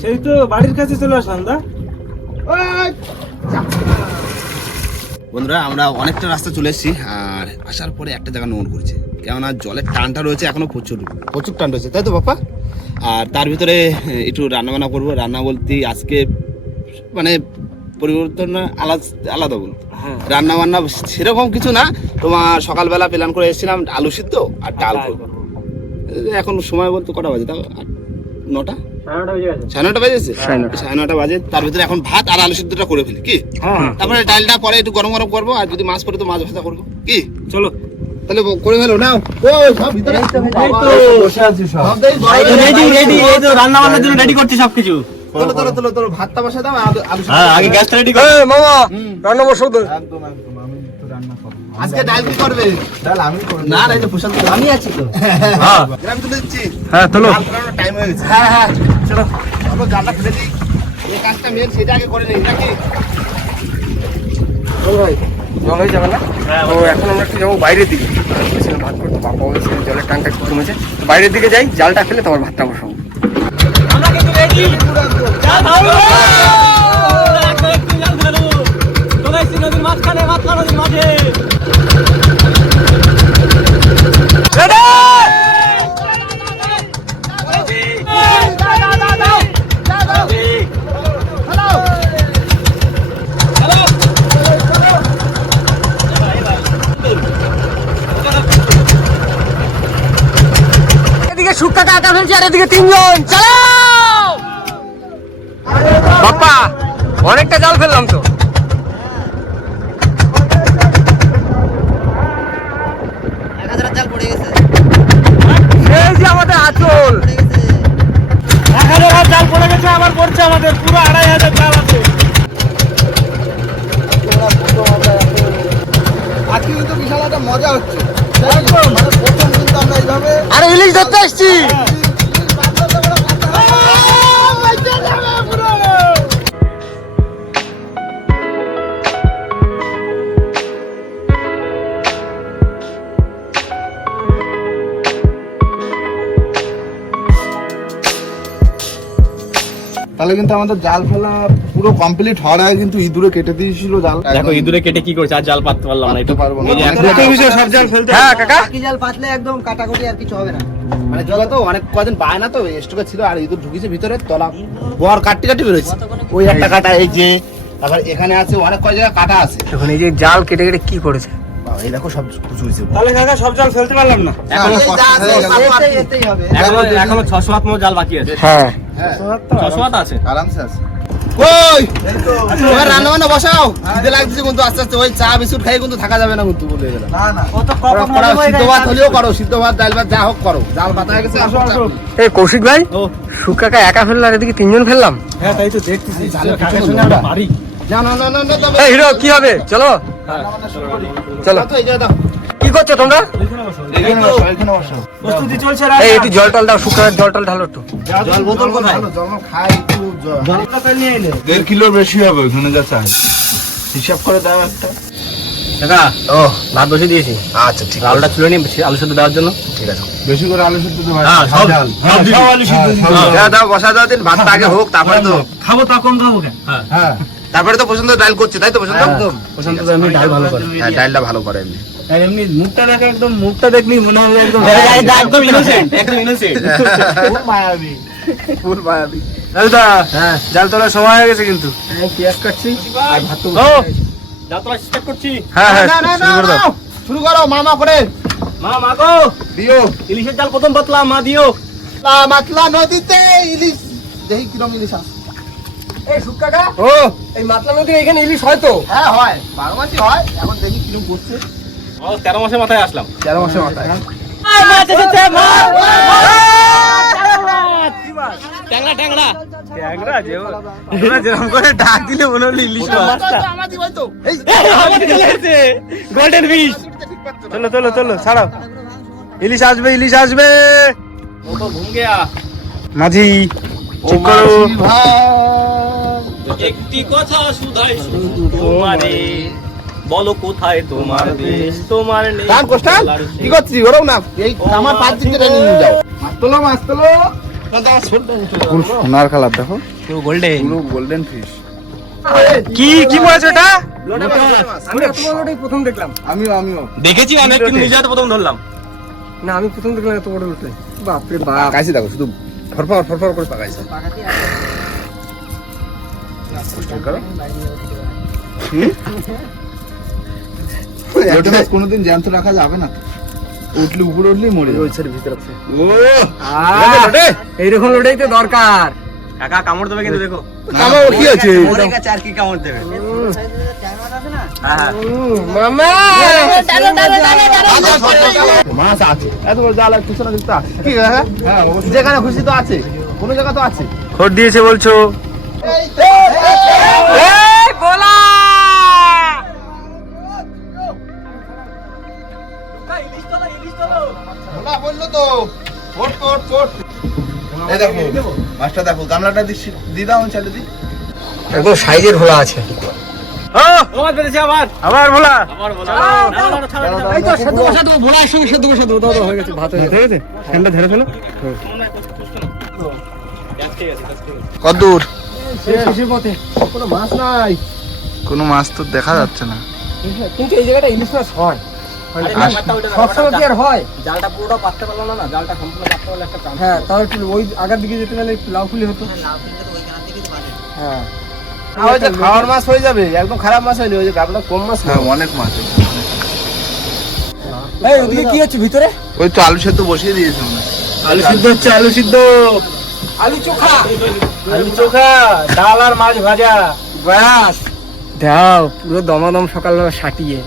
সেই তো বাড়ির কাছে চলে আসলাম দা। বন্ধুরা আমরা অনেকটা রাস্তা চলে এসেছি, আর আসার পরে একটা জায়গা নোংর করেছে, কেননা জলের টানটা রয়েছে এখনো প্রচুর প্রচুর টান রয়েছে, তাই তো বাপ্পা? আর তার ভিতরে একটু রান্নাবান্না করবো। রান্না বলতে আজকে মানে পরিবর্তন আলাদা আলাদা বলবো, রান্না বান্না সেরকম কিছু না। তোমার সকালবেলা প্ল্যান করে এসেছিলাম আলু সিদ্ধ আর ডাল করবো। এখন সময় বলতে কটা বাজে তাও? 9টা? 9:30 বাজেছে। 9:30 বাজে। তার ভিতরে এখন ভাত আর আলু সিদ্ধটা করে ফেলি কি? তারপরে ডালটা পরে একটু গরম গরম করবো, আর যদি মাছ পরে তো মাছ ভাজা করবো কি? চলো তাহলে করে ফেলো নাও। রান্না বান্নার জন্য রেডি করছি সবকিছু। তোলো ভাতটা বসা দাও, আগে গ্যাসটা রেডি করো। মামা রান্না বসাও তো। আজকে ডাল কি করবে? ডাল আমি করব। না এই যে প্রশান্ত আমি আছি তো। হ্যাঁ গ্রাম তুলে দিচ্ছি। হ্যাঁ তোলো। টাইম হয়ে গেছে। হ্যাঁ চলো আমরা জালটা ফেলে দিই। এই কাজটা মেন সেটা আগে করে নেই নাকি? ভাই জল হয়ে যাবে না? তো এখন আমরা একটু যাবো বাইরের দিকে, ভাত করতে। বাবা বলছে জলের টানটা একটু কমেছে, তো বাইরের দিকে যাই, জালটা ফেলে তোমার ভাতটা বসাবো। আমরা কিন্তু রেডি। যা দাও। একটু জাল ধরো। তোমরা এই নদীর মাঝখানে নদীর মাঝে। রেডি! শুক্কা কাকা ফেলছে আর এদিকে 3 জন। চলো বাপ্পা, অনেকটা জাল ফেললাম তো। জাল পড়ে গেছে। এই যে আমাদের আচল 1000 জাল পড়ে গেছে, আবার পড়ছে আমাদের পুরো 2500 জাল আছে। আজকে কিন্তু বিশাল একটা মজা হচ্ছে। মানে প্রথম কিন্তু আমরা এইভাবে আরে ইলিশ ধরতে আসছি। তাহলে কিন্তু আমাদের জাল ফেলা পুরো কমপ্লিট হওয়ার আগে কিন্তু ইঁদুরে কেটে দিয়েছিল জাল। দেখো ইঁদুরে কেটে কি করছে, আর জাল পাততে পারলাম না। একটু পারবো না। এই যে একদম বিষয় সব জাল ফেলতে। হ্যাঁ কাকা, কি জাল পাতলে একদম কাটাকুটি আর কিছু হবে না। মানে জলে তো অনেক কদিন পায় না, তো স্টকে ছিল, আর ইঁদুর ঢুকেছে ভিতরে, তলা বর কাটি বেরোচ্ছে। ওই একটা কাটা এই যে, তারপর এখানে আছে অনেক কয় জায়গায় কাটা আছে। এখন এই যে জাল কেটে কেটে কি করেছে। বাবা, এই দেখো সব কিছু হয়েছে। তাহলে কাকা সব জাল ফেলতে পারলাম না। এখনো এতেই হবে। এখনো 600 হাত মতো জাল বাকি আছে। হ্যাঁ 600 হাত আছে। আরামসে আছে। কই এবার রান্না বান্না বসাও, খিদে লাগছে কিন্তু আস্তে আস্তে। ওই চা বিস্কুট খাই কিন্তু থাকা যাবে না কিন্তু বলে গেলাম। না না কত কখন সিদ্ধ ভাত হলেও করো, সিদ্ধ ভাত ডাল ভাত যা হোক করো, জাল পাতা হয়ে গেছে। এই কৌশিক ভাই, শুক্কা কাকা একা ফেললো আর এদিকে 3 জন ফেললাম। হ্যাঁ তাই তো দেখতেছি। জালের কাকার পিছনে সঙ্গে আমরা পারি। না না না না না তবে এই হিরো কি হবে, চলো চলো। তো এই যে দাও, কি করছো তোমরা? এখানে বসো। প্রস্তুতি চলছে। এই একটু জল টল দাও, শুক্কা জল টল ঢালো একটু। জল বোতল কোথায়? জল খাই একটু জল। জলটা নিয়ে এলে 1.5 কিলোর বেশি হবে ওখানে যা চাই, হিসাব করে দাও একটা। কাকা ও ভাত বসে দিয়েছি। আচ্ছা ঠিক আছে, আলুটা তুলে নিয়ে আলু সেদ্ধ দেওয়ার জন্য। ঠিক আছে। বেশি করে আলু সিদ্ধ দেবো। হ্যাঁ, সব ডাল। সব আলু সিদ্ধ দিন। দাও দাও বসা দাও, দিন ভাতটা আগে হোক, তারপরে তো খাবো তা কম খাবো কেন? হ্যাঁ হ্যাঁ তারপরে তো পছন্দ ডাল করছে, তাই তো পছন্দ? প্রশান্ত তো এমনি ডাল ভালো করে। হ্যাঁ ডালটা ভালো করে এমনি। আর এমনি মুখটা দেখে একদম, মুখটা দেখলেই মনে হবে একদম একদম ইনোসেন্ট, একদম ইনোসেন্ট। ফুল মায়াবী, ফুল মায়াবী। দাদা হ্যাঁ, জাল তোলার সময় হয়ে গেছে কিন্তু। পেঁয়াজ কাটছি আর ভাত তো ও যাত্রা স্টার্ট করছি। হ্যাঁ হ্যাঁ না না না শুরু করে দাও। শুরু করো মামা করে মা মাগো দিও। ইলিশের জাল প্রথম পাতলাম, মা দিও। মাতলা নদীতে ইলিশ, দেখি কিরম ইলিশ আছে। এই শুক্কা কাকা, ও এই মাতলা নদীর এখানে ইলিশ হয় তো? হ্যাঁ হয়, 12 মাসই হয়। এখন দেখি কিরম করছে। ও 13 মাসের মাথায় আসলাম। 13 মাসের মাথায়। মাছ এসেছে, মাছ। ট্যাংরা ট্যাংরা ট্যাংরা যেরকম করে ডাক দিলে মনে হলো ইলিশ মাছ। আমাদের ভাই তো এই আমাদের চলে এসেছে গোল্ডেন ফিশ। চলো চলো চলো ছাড়াও, ইলিশ আসবে ইলিশ আসবে। ও তো ঘুম গয়া। মাঝি ঠিক করো। ভাই একটি কথা শুধাই শুধু তোমারে, বলো কোথায় তোমার দেশ, তোমার নেই কাম কোস্টান কি করছিস ওরও না এই আমার 5 দিন ট্রেনিং নিয়ে যাও মাছ তোলো সোনার কালার দেখো পুরো গোল্ডেন, পুরো গোল্ডেন ফিশ কি কি বলেছে এটা? আমি এত বড় লোটাই প্রথম দেখলাম। আমিও দেখেছি অনেক, কিন্তু নিজে হাতে প্রথম ধরলাম। না আমি প্রথম দেখলাম এত বড় লোটাই। বাপরে বাপ, পাকাইছি দেখো শুধু ফরফর করে পাকাইছে ওটা মাছ কোনোদিন জ্যান্ত রাখা যাবে না, উঠলে উপরে উঠলেই মরে যাবে। ওইছের ভিতরে আছে। ও এইরকম লোটাই তো দরকার। কাকা কামড় দেবে কিন্তু দেখো। আমার কি আছে মরে গেছে আর কি কামড় দেবে। হ্যাঁ মামা মাছ আছে, এত বড় জাল আর পিছনে দিকতে আছে কি হ্যাঁ যেখানে খুশি তো আছে, কোন জায়গা তো আছে। খোর দিয়েছে বলছো? না বললো তো ফোট এই দেখো মাছটা দেখো, গামলাটা দি দাও চালে দি। একদম সাইজের ভোলা আছে। আবার ভোলা। এই তো সেদ্ধ বসা দেবো, ভোলা একসঙ্গে সেদ্ধ বসা দেবো। দাদা হয়ে গেছে, ভাত হয়ে গেছে। ফ্যানটা ধরে ফেলো। কতদূর শেষের পথে কোনো মাছ নাই, কোনো মাছ তো দেখা যাচ্ছে না। কিন্তু এই জায়গাটা ইলিশ মাছ হয় সবসময় কি আর হয়? জালটা পুরোটা পাততে পারলো না, জালটা সম্পূর্ণ পাততে পারলে একটা চান্স। হ্যাঁ, তাও একটু ওই আগার দিকে যেতে গেলে একটু লাউ ফুলি হতো। হ্যাঁ, ওই যে খাওয়ার মাছ হয়ে যাবে, একদম খারাপ মাছ হয়নি, ওই যে গাবলা কম মাছ। হ্যাঁ অনেক মাছ। এই ওদিকে কি হচ্ছে ভিতরে? ওই তো আলু সেদ্ধ বসিয়ে দিয়েছে মনে হয়। আলু সিদ্ধ হচ্ছে, আলু সিদ্ধ, আলু চোখা, আলু চোখা, ডাল আর মাছ ভাজা। ব্যাস দাও, পুরো দমাদম সকালবেলা সাটিয়ে।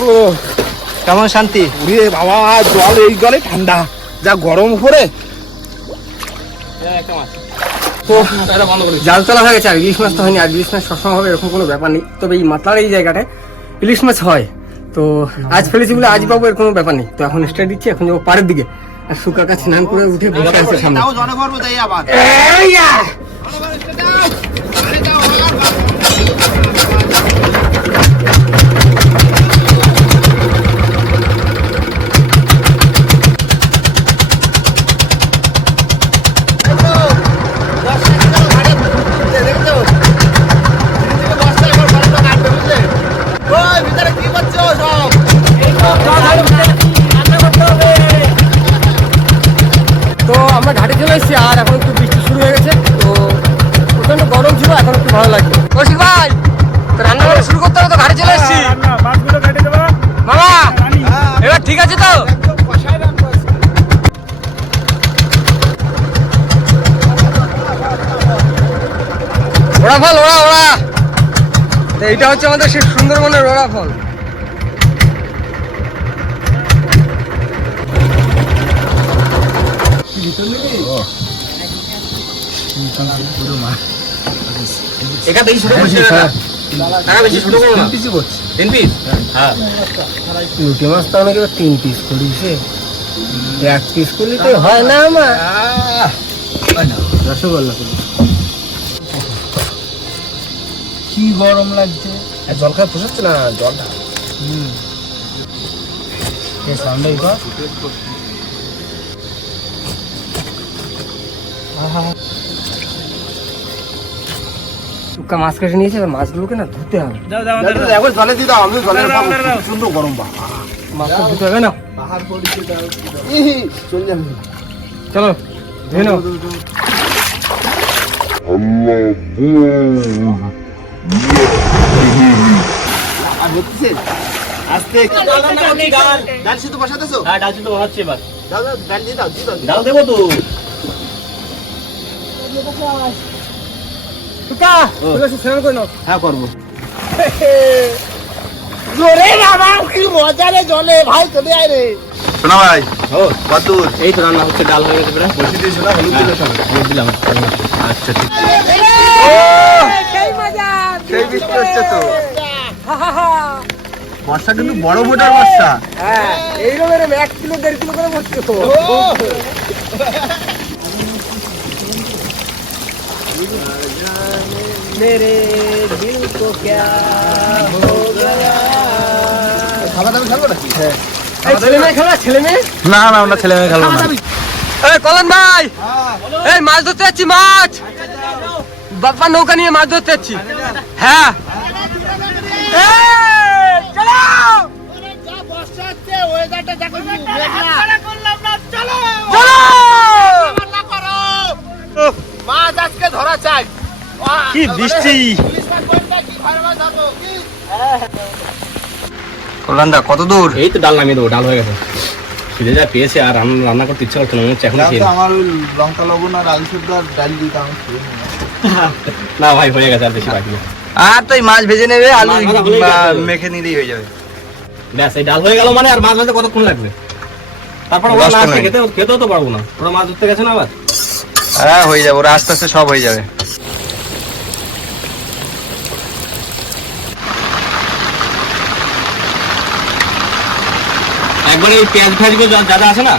ও কেমন শান্তি। ওরে বাবা, জল এই গলে ঠান্ডা, যা গরম করে। একটা মাছ তো জাল তোলা হয়ে গেছে, আর ইলিশ মাছ তো হয়নি। আর ইলিশ মাছ সবসময় হবে এরকম কোনো ব্যাপার নেই, তবে এই মাতলার এই জায়গাটায় ইলিশ মাছ হয়। তো আজ ফেলেছি বলে আজ পাবো, এর কোনো ব্যাপার নেই। তো এখন স্টার্ট দিচ্ছি, এখন যাবো পাড়ের দিকে। আর সুকা কাছে স্নান করে উঠে বসে আছে সামনে। তাও জলে ভরবো যাই আবার। তো আমরা ঘাটে চলে এসেছি, আর এখন একটু বৃষ্টি শুরু হয়ে গেছে। তো প্রচন্ড গরম ছিল, এখন একটু ভালো লাগবে। কৌশিক ভাই, তো রান্না বান্না শুরু করতে হবে, তো ঘাটে চলে এসেছি। মামা এবার ঠিক আছে তো? ওরা ফল, ওরা তো এইটা হচ্ছে আমাদের সেই সুন্দরবনের ওরা ফল। একা বেশি ছোট করছি না, টাকা বেশি ছোট করো না। 3 পিস। হ্যাঁ লুটি মাছ তো অনেকে 3 পিস করিছে, 1 পিস করলে তো হয় না। আমার রসগোল্লা কি গরম লাগছে, জল খায় পোষাচ্ছে না জলটা। টুকা মাছ কেটে নিয়েছে, এবার মাছগুলোকে না ধুতে হবে। একবার জলে দিয়ে দাও, আমিও জলে সুন্দর গরম বা মাছটা ধুতে হবে না, চল যাবে। চলো ধুয়ে নাও। আর হচ্ছে আস্তে ডাল সিদ্ধ বসাতেছো? হ্যাঁ ডাল সিদ্ধ বসাচ্ছি এবার। দাও ডাল দিয়ে দাও, ডাল দেবো তো। টুকা চলে এসে স্নান করে নাও। হ্যাঁ করবো। শোনা ভাই, কতদূর? এই তো রান্না হচ্ছে, ডাল হয়ে গেছে প্রায়। বসিয়ে দিয়েছো না? হলুদ দিলে সব হলুদ দিলাম। আচ্ছা ঠিক সেই বৃষ্টি হচ্ছে তো। বর্ষা কিন্তু বড় বোটার বর্ষা। হ্যাঁ এইরকম 1 কিলো 1.5 কিলো করে পড়ছে তো। मेरे दिल को क्या हो गया এই ছেলে মেয়ে খেলা, ছেলে মেয়ে। না না আমরা ছেলে মেয়ে খেলবো না। এই কলন ভাই, এই মাছ ধরতে যাচ্ছি, মাছ। বাপ্পা নৌকা নিয়ে মাছ ধরতে যাচ্ছি। হ্যাঁ চলো। কি বৃষ্টি। কল্যাণদা কত দূর? এই তো ডাল নামিয়ে দেবো, ডাল হয়ে গেছে। খিদে যা পেয়েছে আর রান্না করতে ইচ্ছা করছে না, মনে হচ্ছে এখন খেয়ে নিই। আমার ওই লঙ্কা লবণ আর আলু সেদ্ধ আর ডাল দিতাম। না ভাই হয়ে গেছে, আর বেশি বাকি নেই। আর তুই মাছ ভেজে নেবে, আলু মাছ ভাজা হলেই গেছে। মেখে নিলেই হয়ে যাবে। ব্যাস এই ডাল হয়ে গেল মানে, আর মাছ ধরতে কতক্ষণ লাগবে? তারপর ওরা না আসলে খেতেও তো পারবো না, ওরা মাছ ধরতে গেছে না আবার। হ্যাঁ হয়ে যাবে, ওরা আস্তে আস্তে সব হয়ে যাবে। একবার এই পেঁয়াজ ভাজবো যা যা আছে না,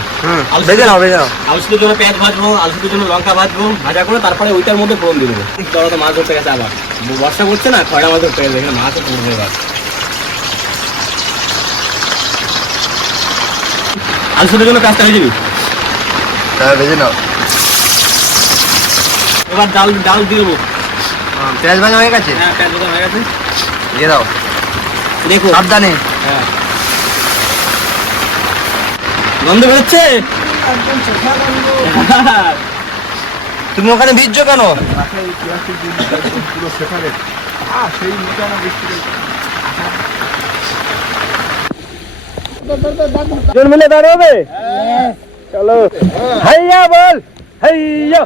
ভেজে নাও ভেজে নাও। আলু সিদ্ধের জন্য পেঁয়াজ ভাজবো, আলু সিদ্ধের জন্য লঙ্কা ভাজবো, ভাজা করে তারপরে ওইটার মধ্যে ফোড়ন দিয়ে দেবো। তোরা তো মাছ ধরতে গেছে আবার, বর্ষা করছে না, খয়রা মাছ ধরতে গেছে, এখানে মাছও পড়বে এবার। আলু সিদ্ধের জন্য কাজটা হয়ে যাবি। হ্যাঁ ভেজে নাও। এবার ডাল দিয়ে দেবো। পেঁয়াজ ভাজা হয়ে গেছে? হ্যাঁ পেঁয়াজ ভাজা হয়ে গেছে, দিয়ে দাও। দেখো সাবধানে। হ্যাঁ গন্ধ বেরোচ্ছে। তুমি ওখানে ভিজছো কেন? পুরো সেপারেট। সেই মুখে আমার বৃষ্টি জন মিলে দাঁড়াবে। চলো হাইয়া বল, হাইয়া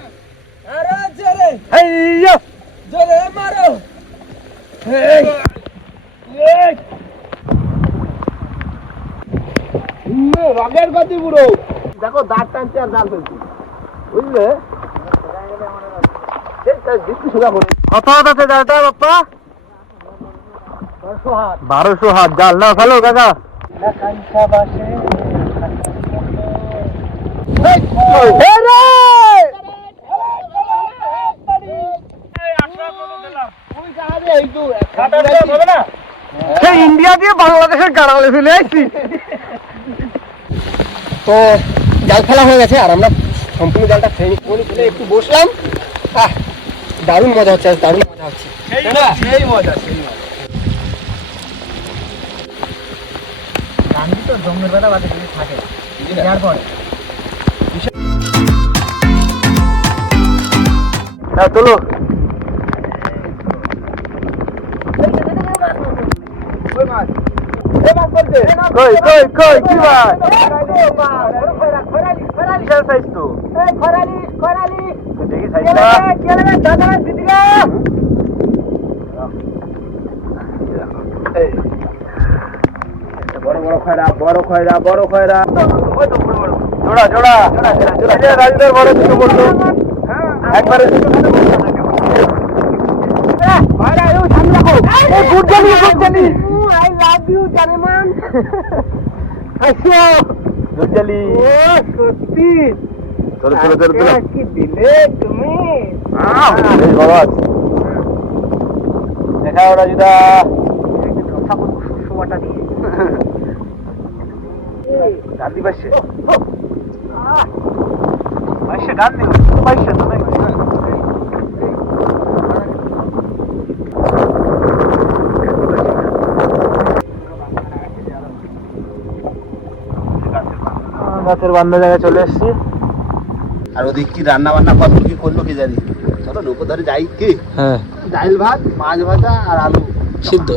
আরে জোরে, হাইয়া জোরে মারো। এই এই রকেট গতি পুরো। দেখো দাঁত টানছে আর জাল ফেলছে, বুঝলে? কত হাত আছে জালটা বাপ্পা? 1200 হাত জাল না ফেলো কাকা। ইন্ডিয়া দিয়ে বাংলাদেশের গাড়ালে ফেলে আসছি। তো জাল ফেলা হয়ে গেছে আর আমরা সম্পূর্ণ জালটা ফেলে ফেলে একটু বসলাম। দারুণ মজা হচ্ছে, দারুণ মজা হচ্ছে, সেই মজা সেই মজা। তো জমের বেলা বাদে থাকে তারপরে তোলো। বড় খয়রা জোড়া জোড়া রাজুদার বড় ছোট বললো একবারে। দেখা রাজুদা শোভাটা দিয়ে গান দি পাইছে, গান দিব পাইছে তো নাই। গাছের বান্ধা জায়গায় চলে এসছি। আর ওদিক কি রান্না বান্না কত কি করলো কি জানি। চলো নৌকো ধরে যাই কি। হ্যাঁ ডাল ভাত, মাছ ভাজা আর আলু সিদ্ধ।